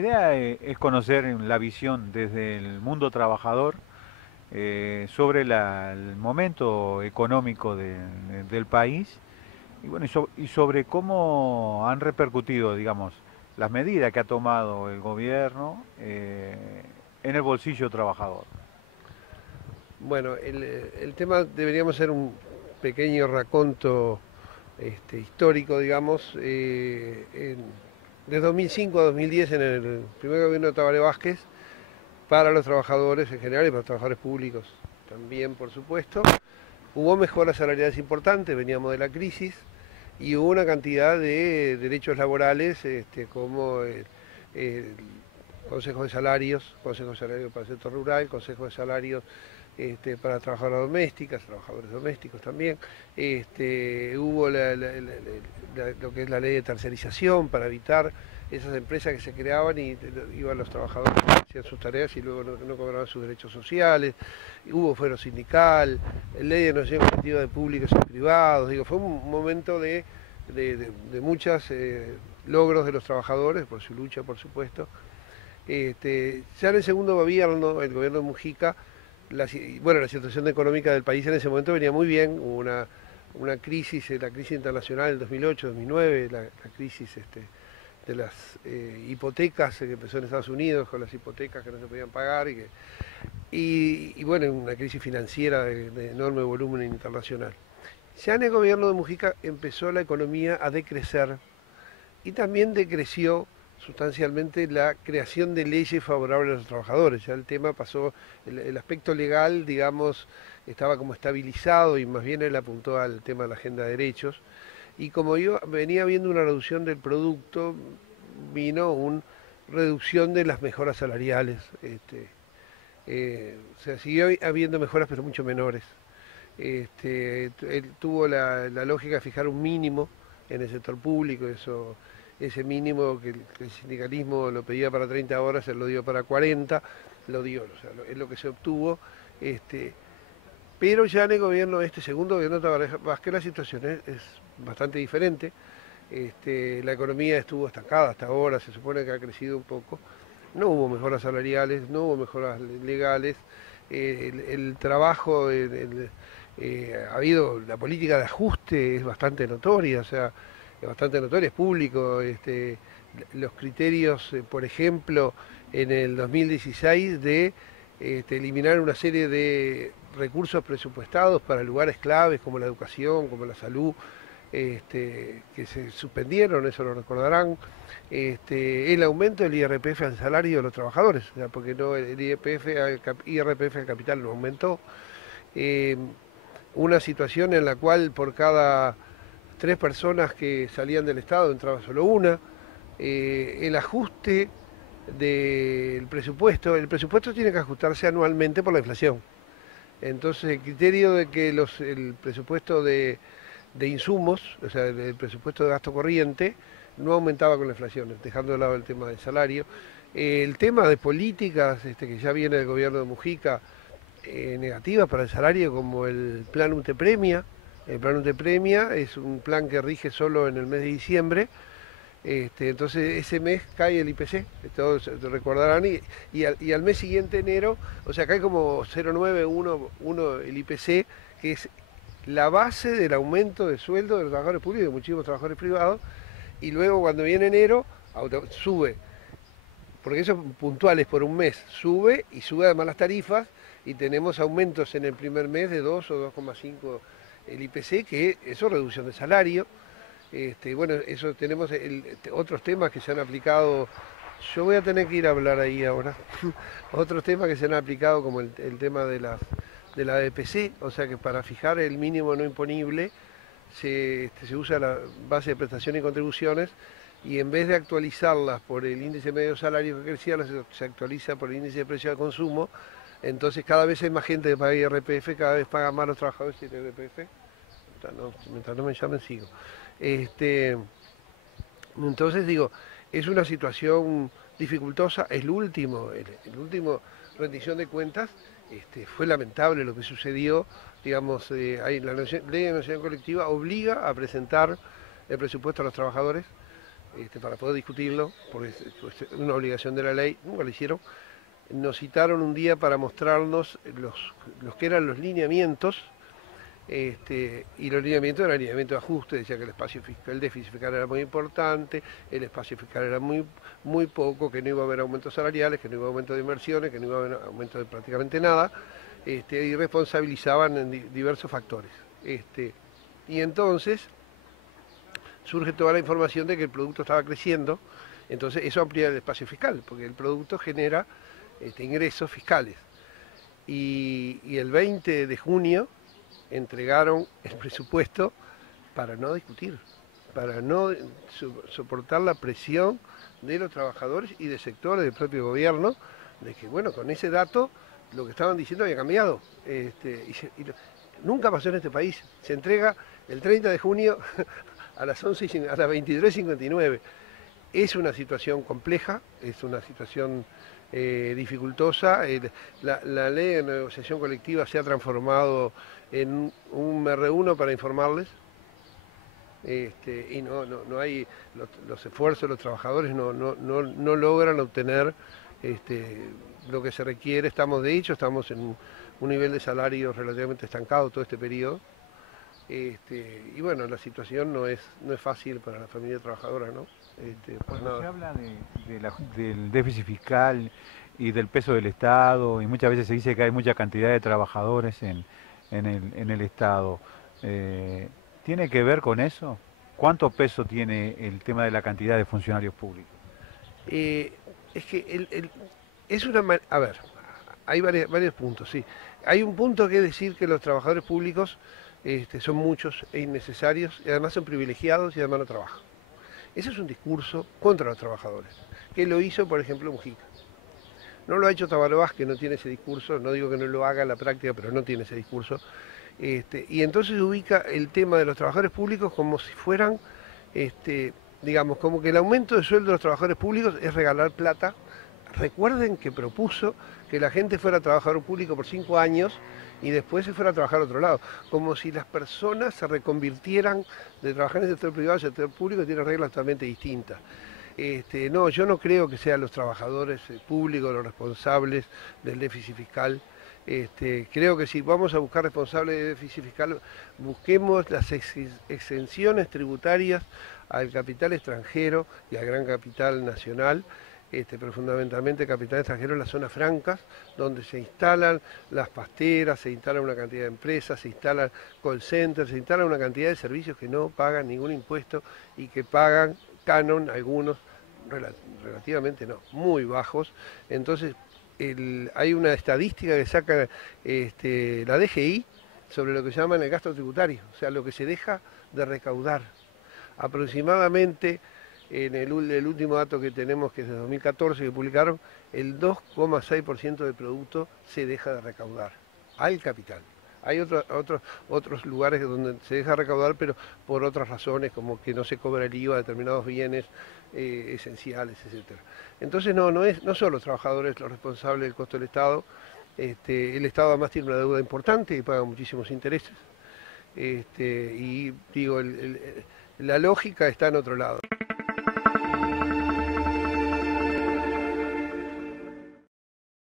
idea es conocer la visión desde el mundo trabajador sobre el momento económico del país y bueno, y sobre cómo han repercutido, digamos, las medidas que ha tomado el gobierno en el bolsillo trabajador. Bueno, el tema deberíamos hacer un pequeño raconto histórico, digamos, de 2005 a 2010 en el primer gobierno de Tabaré Vázquez, para los trabajadores en general y para los trabajadores públicos también, por supuesto. Hubo mejoras salariales importantes, veníamos de la crisis, y hubo una cantidad de derechos laborales como el Consejo de Salarios, Consejo de Salarios para el sector rural, Consejo de Salarios para trabajadoras domésticas, trabajadores domésticos también. Hubo lo que es la ley de tercerización para evitar esas empresas que se creaban y iban los trabajadores, hacían sus tareas y luego no cobraban sus derechos sociales. Hubo fuero sindical, ley de negociación colectiva de públicos y privados. Digo, fue un momento de muchos logros de los trabajadores, por su lucha, por supuesto. Ya en el segundo gobierno, el gobierno de Mujica, la situación económica del país en ese momento venía muy bien, hubo una crisis, la crisis internacional del 2008, 2009, la crisis de las hipotecas que empezó en Estados Unidos, con las hipotecas que no se podían pagar, y bueno, una crisis financiera de enorme volumen internacional. Ya en el gobierno de Mujica empezó la economía a decrecer y también decreció sustancialmente la creación de leyes favorables a los trabajadores. Ya el tema pasó, el aspecto legal, digamos, estaba como estabilizado y más bien él apuntó al tema de la agenda de derechos. Y como yo venía viendo una reducción del producto, vino una reducción de las mejoras salariales. O sea, siguió habiendo mejoras, pero mucho menores. Él tuvo la lógica de fijar un mínimo en el sector público, ese mínimo que el sindicalismo lo pedía para 30 horas, él lo dio para 40, lo dio, o sea, es lo que se obtuvo. Pero ya en el gobierno, este segundo gobierno de Tabaré Vázquez, la situación es bastante diferente. La economía estuvo estancada hasta ahora, se supone que ha crecido un poco. No hubo mejoras salariales, no hubo mejoras legales. El trabajo, ha habido, la política de ajuste es bastante notoria, o sea, es bastante notoria, es público. Los criterios, por ejemplo, en el 2016 de eliminar una serie de recursos presupuestados para lugares claves como la educación, como la salud, que se suspendieron, eso lo recordarán. El aumento del IRPF al salario de los trabajadores, o sea, porque no el IRPF al capital no aumentó. Eh, una situación en la cual por cada 3 personas que salían del Estado entraba solo una. El ajuste del presupuesto, el presupuesto tiene que ajustarse anualmente por la inflación. Entonces el criterio de que el presupuesto de insumos, o sea, el presupuesto de gasto corriente, no aumentaba con la inflación, dejando de lado el tema del salario. El tema de políticas que ya viene del gobierno de Mujica, negativas para el salario, como el plan UTE-Premia. El plan UTE-Premia es un plan que rige solo en el mes de diciembre. Entonces ese mes cae el IPC, todos recordarán, y al mes siguiente, enero, o sea, cae como 0,911 el IPC, que es la base del aumento de sueldo de los trabajadores públicos y de muchísimos trabajadores privados, y luego cuando viene enero sube, porque eso es puntuales por un mes, sube y sube además las tarifas, y tenemos aumentos en el primer mes de 2 o 2,5 el IPC, que eso es reducción de salario. Bueno, eso tenemos otros temas que se han aplicado. Yo voy a tener que ir a hablar ahí ahora. Otros temas que se han aplicado, como el tema de la ADPC, o sea que para fijar el mínimo no imponible se usa la base de prestaciones y contribuciones, y en vez de actualizarlas por el índice medio de salario que crecía, se actualiza por el índice de precio de consumo. Entonces cada vez hay más gente que paga IRPF, cada vez pagan más los trabajadores IRPF. Mientras no me llamen sigo. Entonces digo, es una situación dificultosa. El último rendición de cuentas, fue lamentable lo que sucedió. Digamos, la ley de negociación colectiva obliga a presentar el presupuesto a los trabajadores. para poder discutirlo, porque es una obligación de la ley, nunca lo hicieron. Nos citaron un día para mostrarnos los que eran los lineamientos, y los lineamientos eran lineamientos de ajuste, decía que el espacio fiscal, el déficit fiscal era muy importante, el espacio fiscal era muy poco, que no iba a haber aumentos salariales, que no iba a haber aumento de inversiones, que no iba a haber aumento de prácticamente nada, y responsabilizaban en diversos factores. Y entonces surge toda la información de que el producto estaba creciendo, entonces eso amplía el espacio fiscal, porque el producto genera ingresos fiscales. Y el 20 de junio entregaron el presupuesto para no discutir, para no soportar la presión de los trabajadores y de sectores del propio gobierno, de que bueno, con ese dato lo que estaban diciendo había cambiado. Nunca pasó en este país, se entrega el 30 de junio a las 23:59. Es una situación compleja, es una situación dificultosa. La ley de negociación colectiva se ha transformado en un me reúno para informarles, y no hay los esfuerzos de los trabajadores no logran obtener lo que se requiere. Estamos en un nivel de salario relativamente estancado todo este periodo. Y bueno, la situación no es fácil para la familia trabajadora, ¿no? Cuando se habla del déficit fiscal y del peso del Estado, y muchas veces se dice que hay mucha cantidad de trabajadores en el Estado, ¿tiene que ver con eso? ¿Cuánto peso tiene el tema de la cantidad de funcionarios públicos? Es que es a ver, hay varios puntos, sí. Hay un punto que es decir que los trabajadores públicos son muchos e innecesarios, y además son privilegiados y además no trabajan. Ese es un discurso contra los trabajadores, que lo hizo, por ejemplo, Mujica. No lo ha hecho Tabaré Vázquez, que no tiene ese discurso, no digo que no lo haga en la práctica, pero no tiene ese discurso. Y entonces ubica el tema de los trabajadores públicos como si fueran, digamos, como que el aumento de sueldo de los trabajadores públicos es regalar plata. Recuerden que propuso que la gente fuera trabajador público por 5 años y después se fuera a trabajar a otro lado, como si las personas se reconvirtieran de trabajar en el sector privado al sector público, que tiene reglas totalmente distintas. No, yo no creo que sean los trabajadores públicos los responsables del déficit fiscal. Creo que si vamos a buscar responsables de déficit fiscal, busquemos las exenciones tributarias al capital extranjero y al gran capital nacional, pero fundamentalmente capital extranjero en las zonas francas, donde se instalan las pasteras, se instalan una cantidad de empresas, se instalan call centers, se instalan una cantidad de servicios que no pagan ningún impuesto y que pagan canon algunos, relativamente no, muy bajos. Entonces hay una estadística que saca la DGI sobre lo que llaman el gasto tributario, o sea, lo que se deja de recaudar. Aproximadamente, en el último dato que tenemos, que es de 2014, que publicaron, el 2,6% del producto se deja de recaudar al capital. Hay otros lugares donde se deja recaudar, pero por otras razones, como que no se cobra el IVA de determinados bienes esenciales, etc. Entonces no son los trabajadores los responsables del costo del Estado. El Estado además tiene una deuda importante y paga muchísimos intereses. Y digo, la lógica está en otro lado.